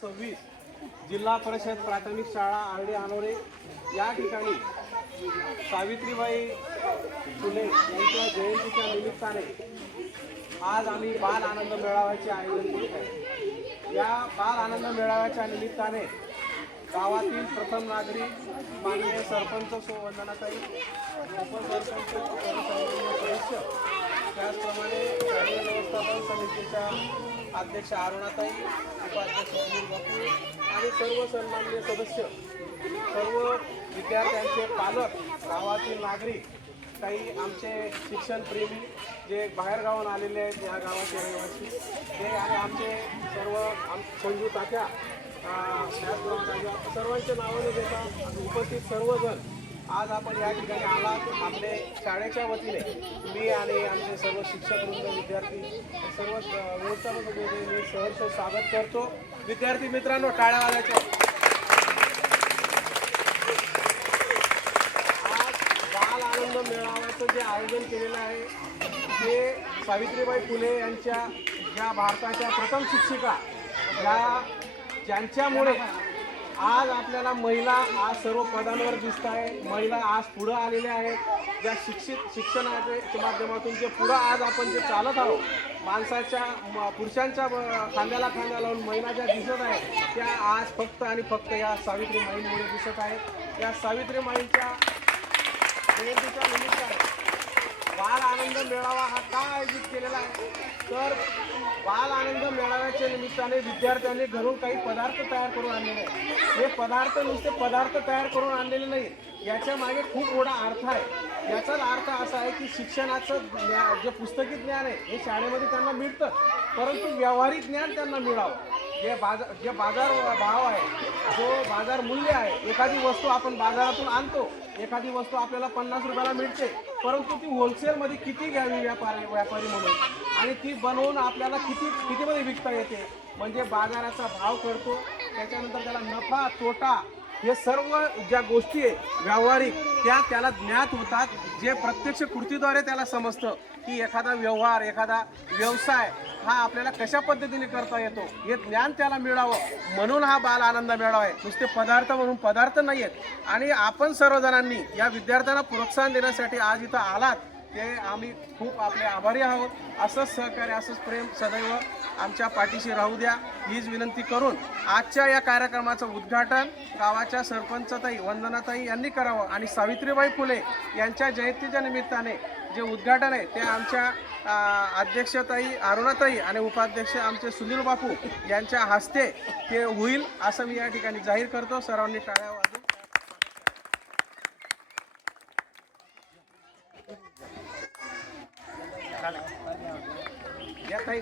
26 जिल्हा परिषद प्राथमिक शाळा आरडी अनोरे या ठिकाणी सावित्रीबाई फुले यांच्या जयंतीच्या निमित्ताने आज आम्ही बाल आनंद मेळाव्याचे आयोजन केले आहे। या बाल आनंद मेळाव्याच्या निमित्ताने गावातील प्रथम नागरिक माननीय सरपंच वंदनाताई, उपसरपंच सदस्य, त्याचप्रमाणे शालेय व्यवस्थापन समितीच्या अध्यक्ष अरुणाताई, उपाध्यक्ष अनिल बापू आणि सर्व सन्माननीय सदस्य, सर्व विद्यार्थ्यांचे पालक, गावातील नागरिक, काही आमचे शिक्षणप्रेमी जे बाहेरगावून आलेले आहेत, या गावाचे रहिवासी ते आणि आमचे सर्व संजू तात्या, सर्वांचे नावाने देता उपस्थित सर्वजण आज आपण या ठिकाणी आलात। आपले शाळेच्या वतीने मी आणि आमचे सर्व शिक्षक वृंद, विद्यार्थी, सर्व व्यवस्थापक मी सहर्ष स्वागत करतो। विद्यार्थी मित्रांनो, टाळ्या वाजवायच्या। आज बाल आनंद मेळाव्याचं जे आयोजन केलेलं आहे ते सावित्रीबाई फुले यांच्या ज्या भारताच्या प्रथम शिक्षिका, ज्यांच्यामुळे आज आपल्याला महिला आज सर्व पदांवर दिसत आहे, महिला आज पुढं आलेल्या आहेत, ज्या शिक्षणाच्या माध्यमातून जे पुढं आज आपण जे चालत आहोत, माणसाच्या पुरुषांच्या खांद्याला खांदा लावून महिला ज्या दिसत आहेत त्या आज फक्त आणि फक्त या सावित्री माईंमुळे दिसत आहेत। या सावित्री माईंच्या जयंतीच्या निमित्ताने बाल आनंद मेळावा हा का आयोजित केलेला आहे तर बाल आनंद मेळाव्याच्या निमित्ताने विद्यार्थ्यांनी घरून काही पदार्थ तयार करून आणलेले आहेत। हे पदार्थ नुसते पदार्थ तयार करून आणलेले नाही, याच्या मागे खूप मोठा अर्थ आहे। याचाच अर्थ असा आहे की शिक्षणाचं जे पुस्तकी ज्ञान आहे हे शाळेमध्ये त्यांना मिळतं, परंतु व्यावहारिक ज्ञान त्यांना मिळावं। जे बाजार भाव आहे, जो बाजार मूल्य आहे, एखादी वस्तू आपण बाजारातून आणतो, एखादी वस्तू आपल्याला 50 रुपयाला मिळते, परंतु ती होलसेलमध्ये किती घ्यावी व्यापारी म्हणून, आणि ती बनवून आपल्याला कितीमध्ये विकता येते, म्हणजे बाजाराचा भाव कळतो। त्याच्यानंतर त्याला नफा तोटा हे सर्व ज्या गोष्टी आहे व्यावहारिक त्याला ज्ञात होतात, जे प्रत्यक्ष कृतीद्वारे त्याला समजतं की एखादा व्यवहार, एखादा व्यवसाय हा आपल्याला कशा पद्धतीने करता येतो, हे ज्ञान त्याला मिळावं म्हणून हा बाल आनंद मेळावा आहे। नुसते पदार्थ म्हणून पदार्थ नाही आहेत। आणि आपण सर्वजणांनी या विद्यार्थ्यांना प्रोत्साहन देण्यासाठी आज इथं आलात ते आम्ही खूप आपले आभारी आहोत। असंच सहकार्य, असंच प्रेम सदैव आमच्या पाठीशी राहू द्या हीच विनंती करून आजच्या या कार्यक्रमाचं उद्घाटन गावाच्या सरपंचताई वंदनाताई यांनी करावं आणि सावित्रीबाई फुले यांच्या जयंतीच्या निमित्ताने जे उद्घाटन आहे ते आमच्या अध्यक्षताई अरुणाताई आणि उपाध्यक्ष आमचे सुनील बापू यांच्या हस्ते ते होईल असं मी या ठिकाणी जाहीर करतो। सर्वांनी टाळ्या वाजवून या ताई